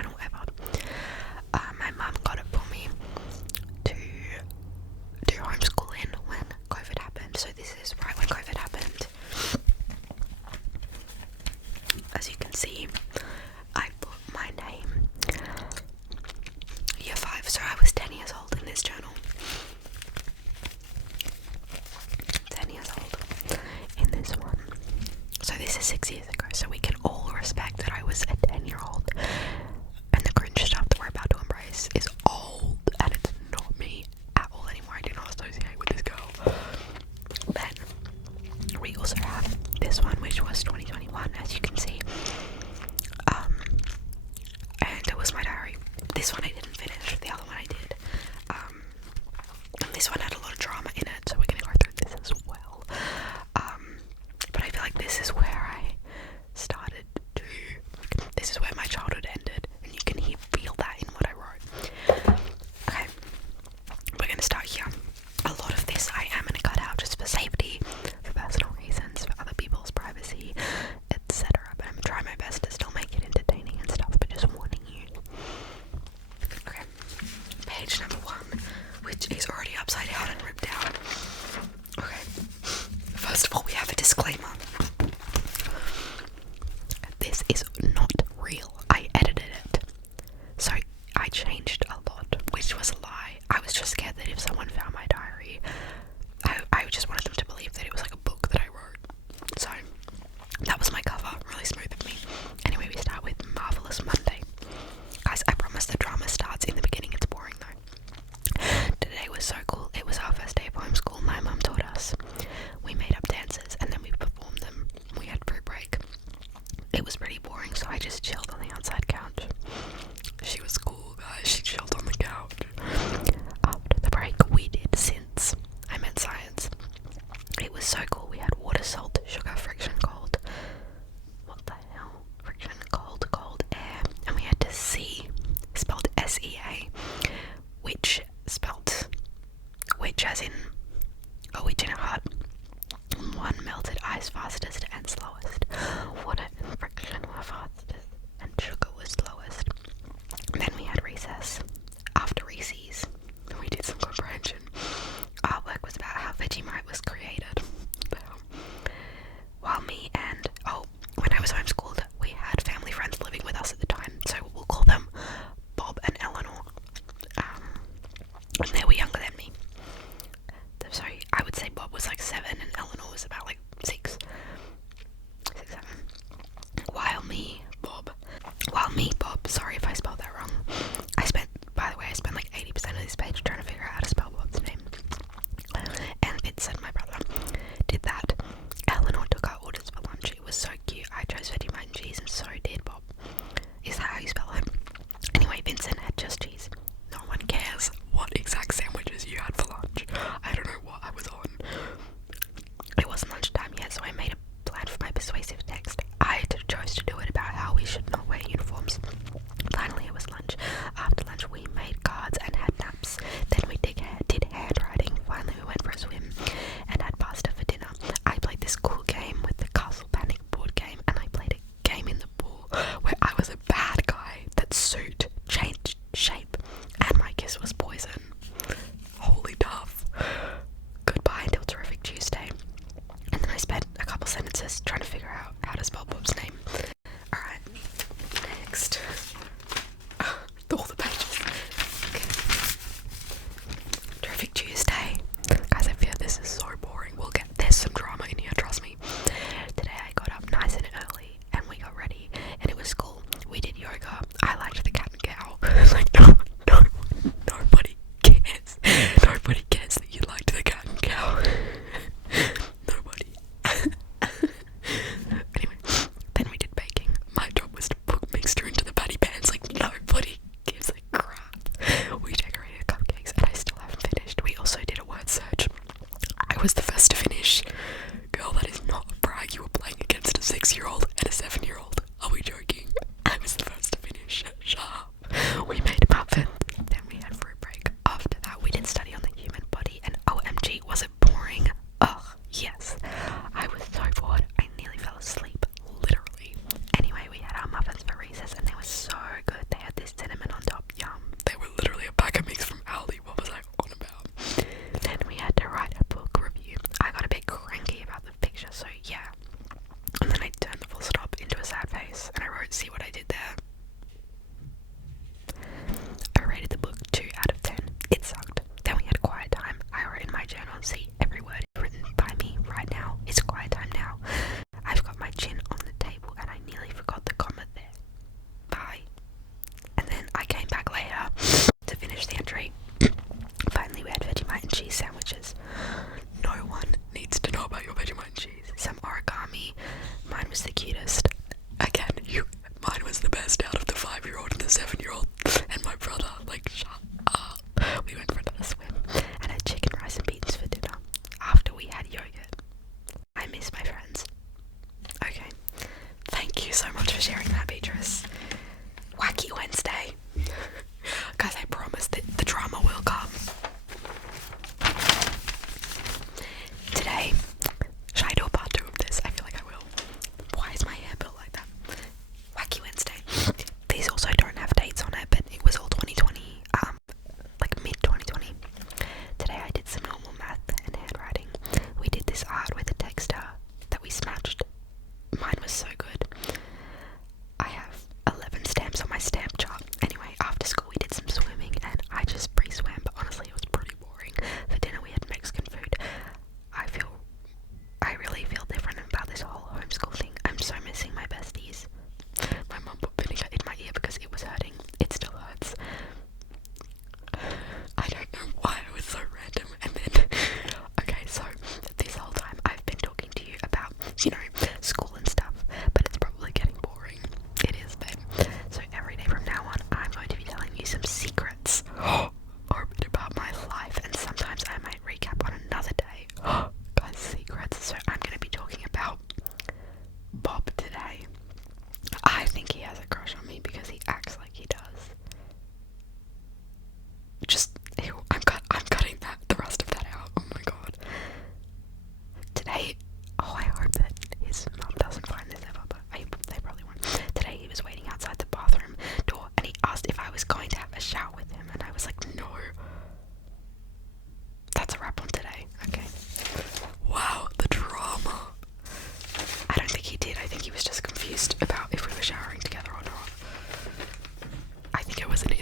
journal ever. My mum got it for me to do homeschooling when COVID happened, so this is right when COVID happened. As you can see, I put my name, year 5, so I was 10 years old in this journal. 10 years old in this one. So this is 6 years ago, so we can all respect that I was a 10-year-old. And the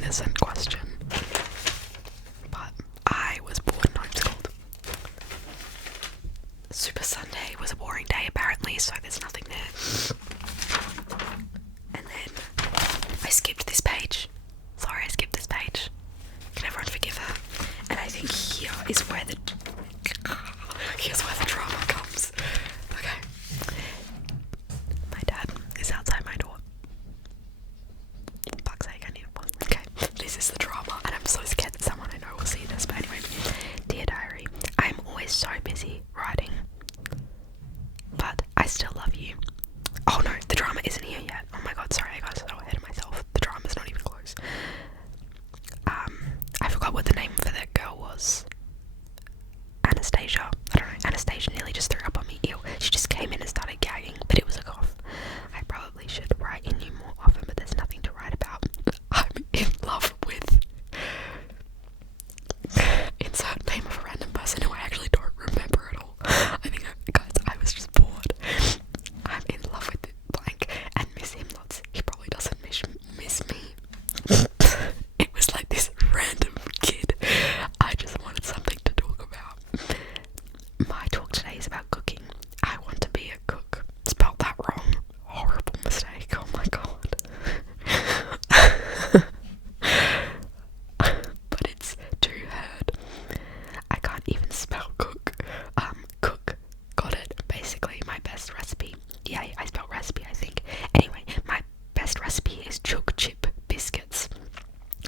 innocent question. But I was bored and homeschooled. Super Sunday was a boring day apparently, so there's nothing there. And then I skipped this page. Sorry, I skipped this page. Can everyone forgive her? And I think here's where the drama comes. Okay. My dad is outside my door. Fuck's sake, I need a pause. Okay, this is the drama, and I'm so scared that someone I know will see this. But anyway, dear diary, I'm always so busy writing, but I still love you. Oh no, the drama isn't here yet. Oh my god, sorry, I got so ahead of myself. The drama's not even close. I forgot what the name for that girl was. Anastasia. I don't know. Anastasia nearly just threw up on me. Ew. She just came in and started gagging, but it was a cough. I probably should write in you more often, but there's nothing to write about. I'm in love with insert name of a random person who I actually don't remember at all. I think, guys, I was just bored. I'm in love with blank and miss him lots. He probably doesn't miss me. It was like this random kid. I just wanted something to talk about. My talk today is about cooking. I want to be a cook. Spelled that wrong. Horrible mistake. Oh my god. But it's too hard. I can't even spell cook. Cook. Got it. Basically, my best recipe. Yeah, I spelled recipe, I think. Anyway, my best recipe is choc chip biscuits.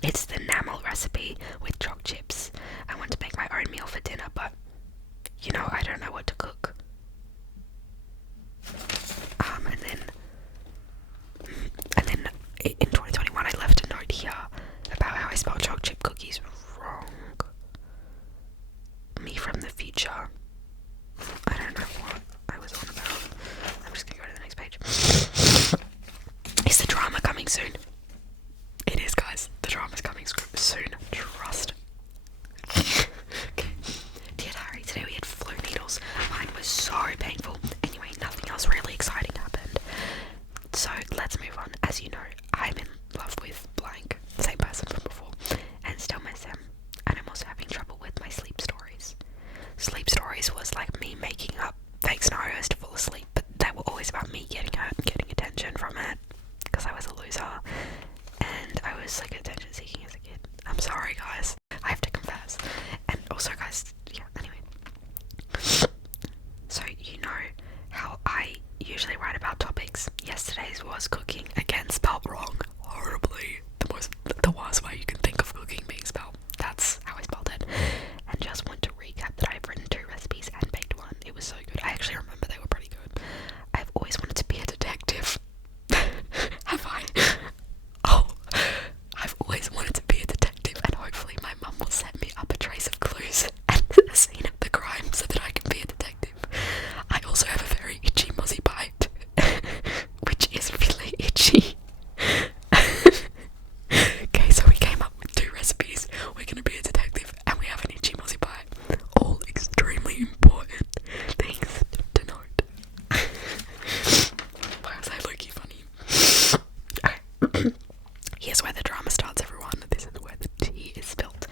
It's the enamel recipe with choc chips. I want to make my own meal for dinner, but you know, I don't know what to cook. And then in 2021 I left a note here about how I spelled choc chip cookies wrong. Me from the future. I don't know what I was on about. I'm just gonna go to the next page. Is the drama coming soon? It is, guys. The drama's coming soon. Trust. Okay. Dear diary, today we had flu needles. Mine was so painful. Anyway, nothing else really exciting happened. So let's move on. As you know, I'm in love with blank, same person from before, and still miss him. And I'm also having trouble with my sleep stories. Sleep stories was like me making up fake scenarios to fall asleep, but they were always about me getting hurt and getting attention from it, because I was a loser. And I was like attention seeking as a kid. I'm sorry, guys. I have to confess. And also, guys, yeah, anyway. So, you know how I usually write about topics. Yesterday's was cooking. Again, spelled wrong. Horribly. The worst way you can think of cooking being spelled. That's how I spelled it. And just want to recap that I've written 2 recipes and baked 1. It was so good. I actually remember they were pretty good. I've always wanted to be a detective. Have I? Oh, I've always wanted to be a detective, and hopefully my mum will set me up a trace of clues at the scene of the crime so that I can be a detective. I also have a very itchy mozzie bite, which is really itchy. Okay, so we came up with 2 recipes. We're gonna be a detective, and we have an itchy mozzie bite. All extremely important things to note. Why was I low-key funny? Okay. Here's where the drama starts, everyone. This is where the tea is spilled.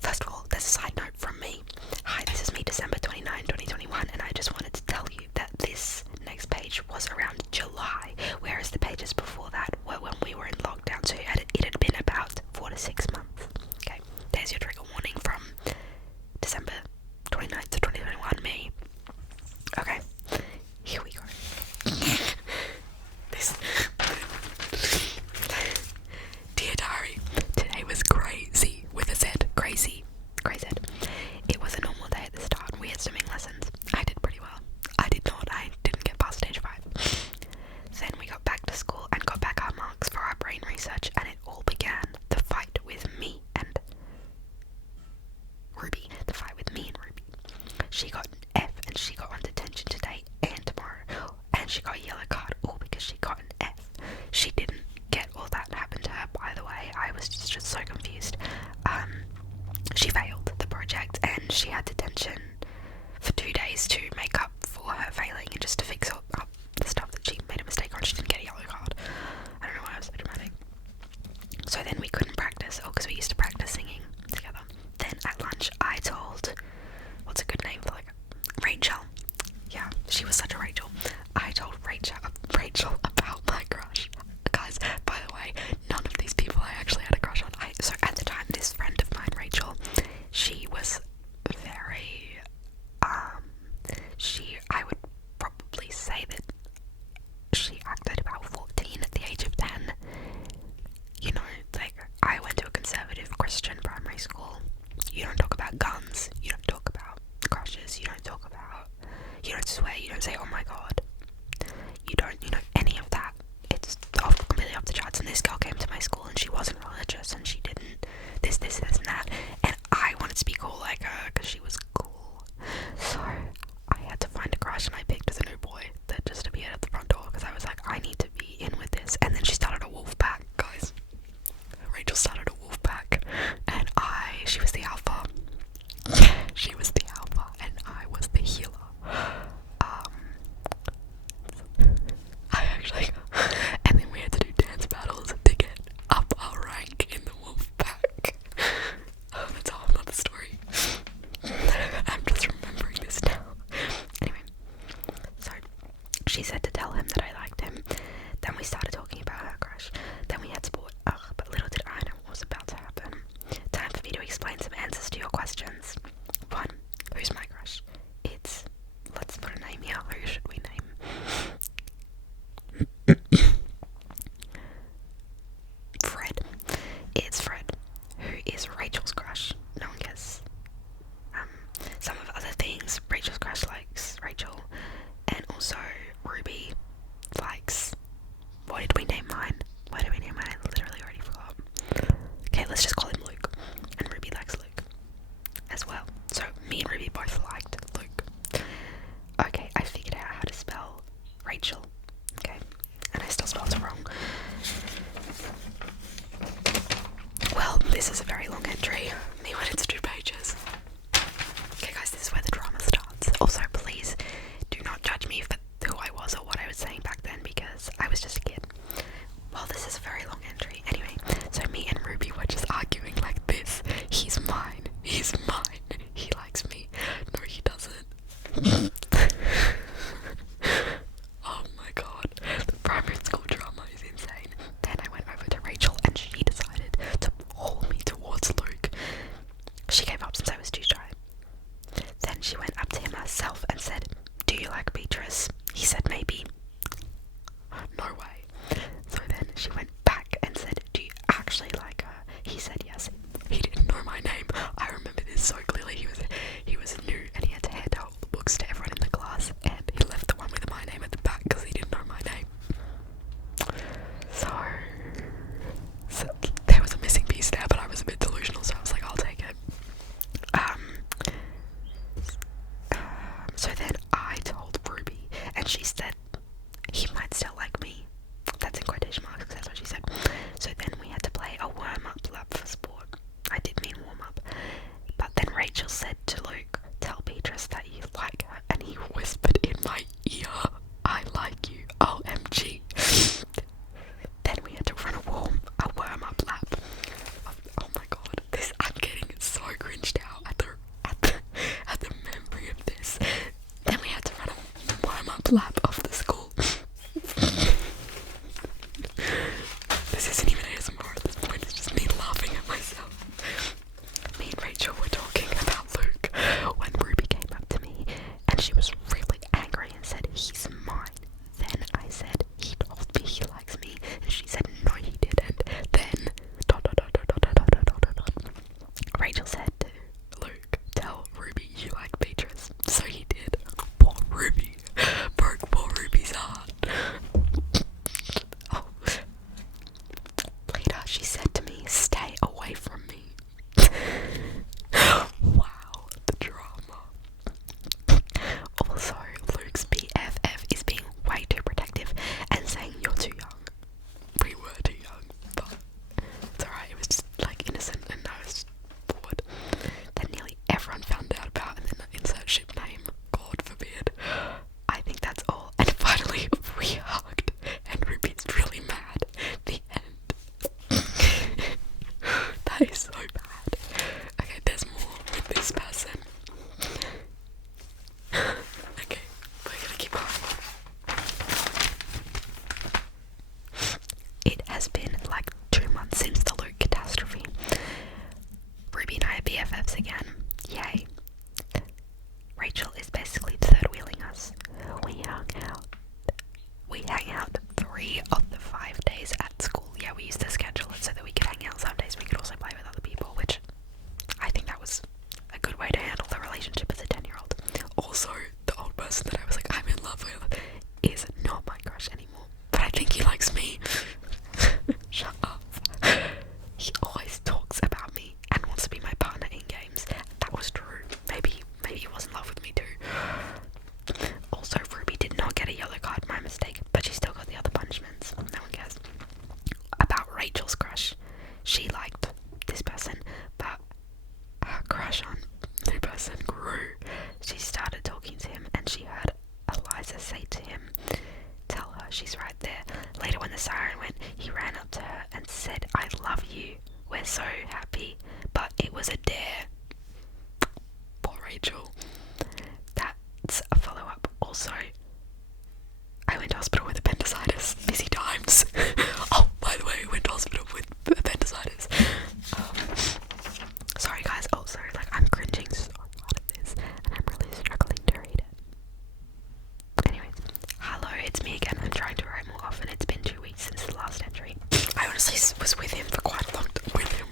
First of all, there's a side note from me. Hi, this is me, December 29, 2021, and I just wanted to tell you that this next page was around July, whereas the pages before that were when we were in lockdown, so it had been about 4 to 6 months. Okay, there's your trigger warning from December 29th to 2021 me. Okay, here we go. Dear diary, today was crazy, with a Z, crazy. It was a normal day at the start. We had swimming lessons. I did pretty well. I didn't get past stage 5. Then we got back to school and got back our marks for our brain research, and it all began the fight with me and Ruby. She got an F, and she got on detention today and tomorrow, and she got a yellow card all because she got an F. She didn't get all that happened to her, by the way. I was just so confused. She failed the project, and she had detention for 2 days to make up for her failing and just to fix up the stuff that she made a mistake on. She didn't get a yellow card. I don't know why I was so dramatic. So then we couldn't practice, because we used to practice singing together. Then at lunch, I told, what's a good name for like Rachel? Yeah, she was such a Rachel. I told Rachel about my crush. Guys, by the way, none of these people I actually had a crush on. So at the time, this friend of mine, Rachel, she was very, I would probably say that she acted about 14 at the age of 10. You know, like, I went to a conservative Christian primary school. You don't talk about guns, you don't talk about crushes, you don't swear, you don't say, oh my god. You don't, any of that. It's completely off the charts. And this girl came to my school and she wasn't religious and she didn't this and that. And I wanted to be cool like her because she was cool. So I had to find a crush and I picked the new boy that just appeared at the front door because I was like, I need to be in with this. And then she started a wolf pack, guys. Rachel started a wolf pack and she was the alpha. She was the alpha and I was the healer. And then we had to do dance battles to get up our rank in the wolf pack. That's a whole nother story. I'm just remembering this now. Anyway, so she said to tell him that I liked him. Then we started talking about her crush. Then we had sport. But little did I know what was about to happen. Time for me to explain some answers to your questions. 1. Who's my crush? Let's put a name here. Who should we name? Fred. It's Fred, who is Rachel's crush. No one cares. Some of other things. Rachel's crush likes Rachel, and also Ruby likes. What did we name mine? I literally already forgot. Okay, let's just call him Luke, and Ruby likes Luke as well. So me and Ruby both liked Luke. Okay, I figured out how to spell Rachel. Okay, and I still spelled it wrong. Well, this is a very long entry. Me when it's 2 pages. Okay guys, this is where the drama starts. Also, please do not judge me for who I was or what I was saying back then because I was just a kid. Well, this is a very long entry. Anyway, so me and Ruby were just arguing like this. He's mine. He likes me. No, he doesn't. Oh my god, the primary school drama is insane. Then I went over to Rachel and she decided to pull me towards Luke. She That is so bad. Okay, there's more with this person. Okay, we're gonna keep going. It has been like 2 months since the Luke catastrophe. Ruby and I are BFFs again. Yay. Rachel is basically third wheeling us. We hang out 3 of the 5 days at school. Yeah, we used to schedule it so that we could hang out some days. We could also play with other people, which I think that was a good way to handle the relationship as a 10-year-old. Also, the old person that I was like, I'm in love with, is not my crush anymore. But I think he likes me. Shut up. He always talks about me and wants to be my partner in games. That was true. Maybe he was in love with me too. Also, Ruby did not get a yellow card, my mistake, but she still got the other punishments. No one cares. About Rachel's crush. She liked this person, but her crush on the person grew. She started talking to him and she heard Eliza say to him, tell her she's right there. Later when the siren went, he ran up to her and said, I love you. We're so happy. But it was a dare. Poor Rachel. That's a follow-up. Also, I went to hospital with appendicitis. Busy times. Oh, by the way, I went to hospital with appendicitis. Sorry guys, also, like, I'm cringing so hard at this, and I'm really struggling to read it. Anyways, hello, it's me again. I'm trying to write more often. It's been 2 weeks since the last entry. I honestly was with him for quite a long time. With him.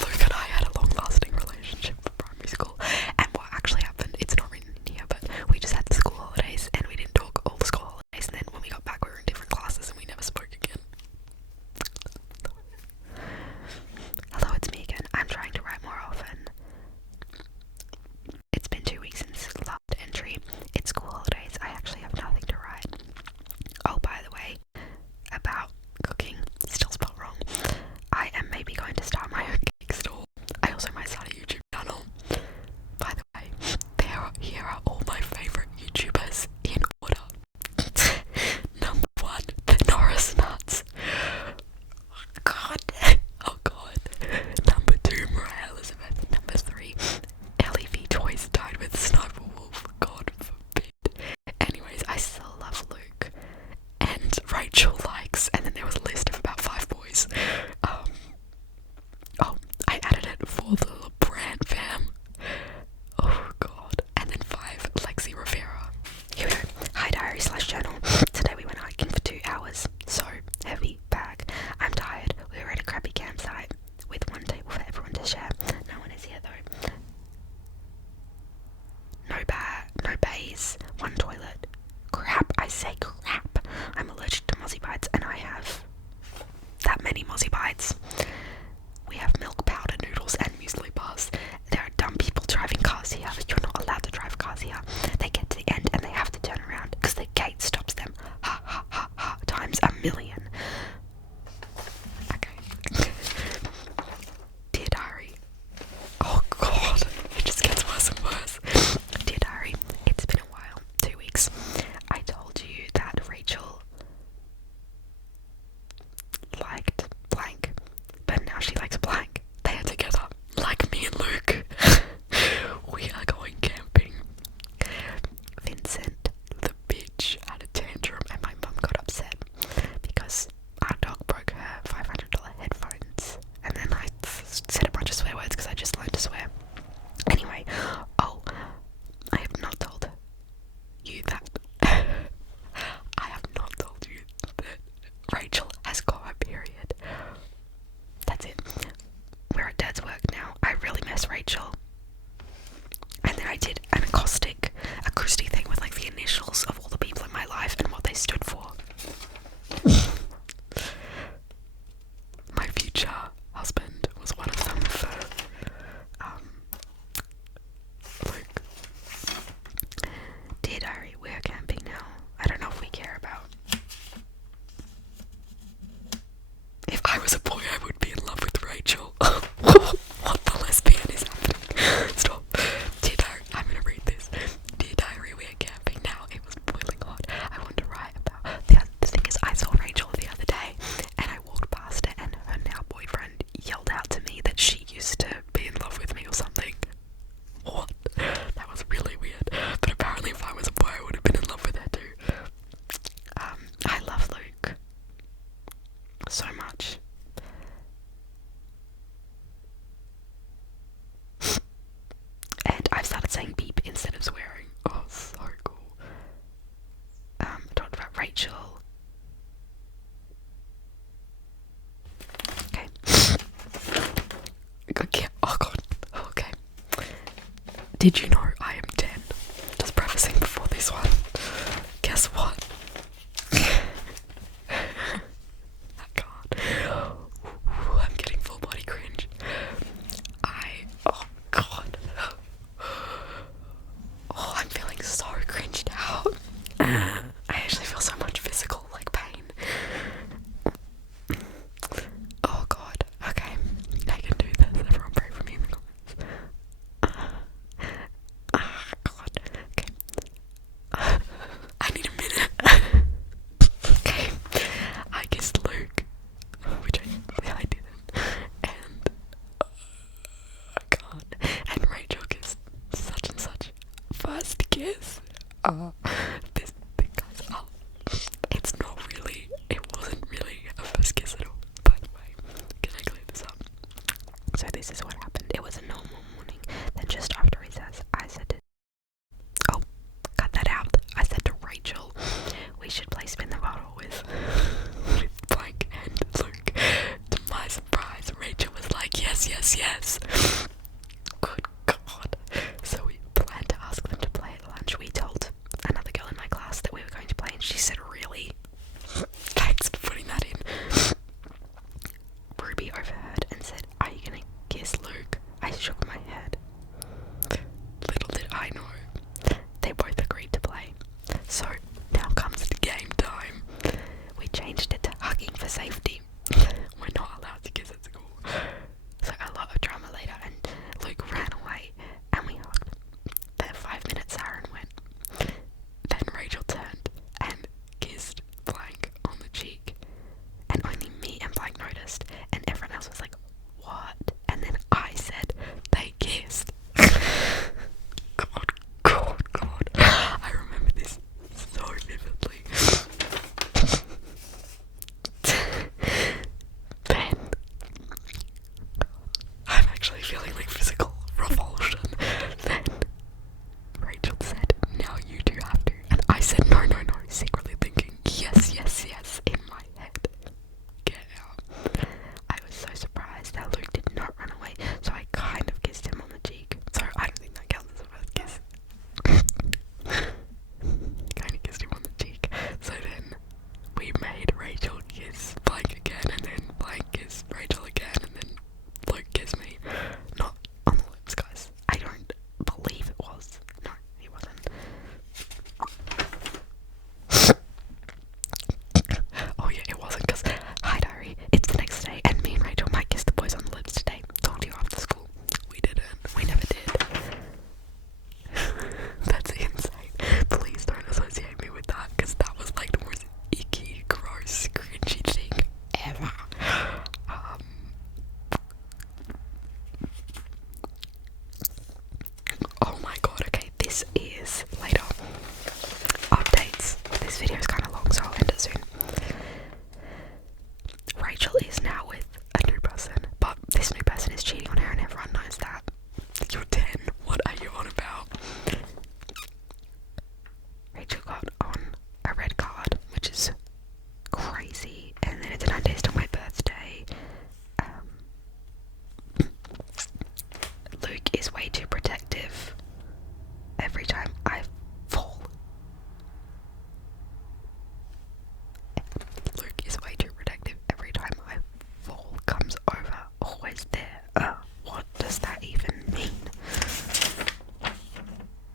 Luke and I had a long-lasting relationship for primary school, and what actually happened, it's not written in here, but we just had the school holidays, and we didn't talk all the school holidays, and then when we got back, we were in different classes, and we never spoke again. Hello, it's me again. I'm trying to write more often. It's been 2 weeks since the last entry. It's school holidays. I actually have nothing to write. Oh, by the way, about cooking, still spelled wrong. I am maybe going to start my own cake store. I also might start a YouTube channel. By the way, here are all my favourite YouTubers in order. Number 1, the Norris Nuts. God. Oh god. Number 2, Mariah Elizabeth. Number 3, LEV Toys died with Sniper Wolf. God forbid. Anyways, I still love Luke. And Rachel likes, and then there was a list of about 5 boys. I added it for the brand fam. Oh god. And then 5, Lexi Rivera. Here we go. Hi diary / journal. Today we went hiking for 2 hours. So heavy bag. I'm tired. We were at a crappy campsite with one table for everyone to share. No one is here though. No bays. One toilet. Crap. I say crap. I'm allergic to mozzie bites and I have that many mozzie bites. We have milk powder noodles and muesli bars. There are dumb people driving cars here. You're not allowed to drive cars here. They get to the end and they have to turn around because the gate stops them. Ha ha ha ha times a million. Okay. Dear diary. Oh god, it just gets worse and worse. Dear diary, it's been a while. 2 weeks. I told you that Rachel liked blank, but now she likes blank. They are together, like me and Luke. We are going camping. Vincent, the bitch, had a tantrum and my mum got upset because our dog broke her $500 headphones. And then I said a bunch of swear words because I just learned to swear. Anyway, I have not told you that. I have not told you that Rachel has got her period. That's it. Did you know I am 10? Just prefacing before this one. Guess what? I can't. I'm getting full body cringe. Oh god. Oh, I'm feeling so cringed out. I actually feel so much physical, like, pain. Oh god. Okay. I can do this. Everyone pray for me in the comments. God. Okay. I need a minute. Okay. I kissed Luke, which I didn't. And God. And Rachel kissed such and such. First kiss. This thing, guys. It's not really. It wasn't really a first kiss at all. By the way, can I clear this up? So this is what happened. It was a normal morning. Then just after recess, I said to cut that out. I said to Rachel, we should play spin the bottle with Blank and Luke. To my surprise, Rachel was like, yes, yes, yes. Good God. So we planned to ask them to play at lunch. We told another girl in my class that we were going to play, and she said, really? Thanks for putting that in. Ruby overheard and said, are you gonna kiss Luke? I shook my head. Little did I know, they both agreed to play. So now comes the game time. We changed it to hugging for safety. We're not allowed to kiss at school. So a lot of drama later, and Luke ran away and we hugged. Then 5 minutes siren went. Then Rachel turned and kissed Blank on the cheek. And only me and Blank noticed, and everyone else was like, what? And then I said, they kissed. God. I remember this so vividly. Then I'm actually feeling like physical revulsion. Then Rachel said, now you two have to. And I said, no, secretly thinking, yes, in my head. Get out. I was so surprised that Luke did not run away, so I kind of kissed him on the cheek. So I don't think that counts as a first kiss. Kind of kissed him on the cheek. So then we made Rachel kiss Blank again, and then Blank kissed Rachel again, and then Luke kissed me. Not on the lips, guys. I don't believe it was. No, he wasn't. Oh yeah, it wasn't, because, hi diary, it's the next day, and me and Rachel might kiss the boys on the lips today. Talk to you after school. We didn't. We never did. That's insane. Please don't associate me with that, because that was like the most icky, gross, cringy thing ever. Oh my god, okay, this is later. Updates. This video is kind of long, so I'll end it soon. Rachel is now with a new person, but this new person is cheating on her and everyone knows that. You're 10, what are you on about? Rachel got on a red card, which is crazy, and then it's 9 days till my birthday. Luke is way too protective every time I fall. Luke is way too protective every time I fall. Comes over, always there. What does that even mean?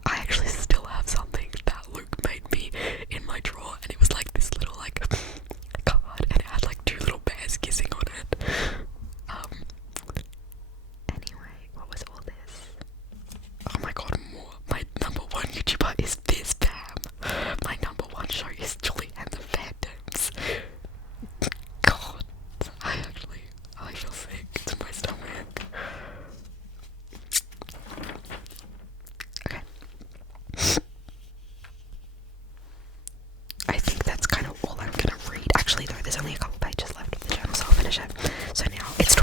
I actually still have something that Luke made me in my drawer, and it was like this little like card, and it had like 2 little bears kissing on it. Anyway, what was all this? Oh my god, more. My number 1 YouTuber is this Pam. My number 1 show is Julie and the Phantoms. God, I feel sick to my stomach. Okay. I think that's kind of all I'm gonna read. Actually, though, there's only a couple pages left of the journal, so I'll finish it. So now it's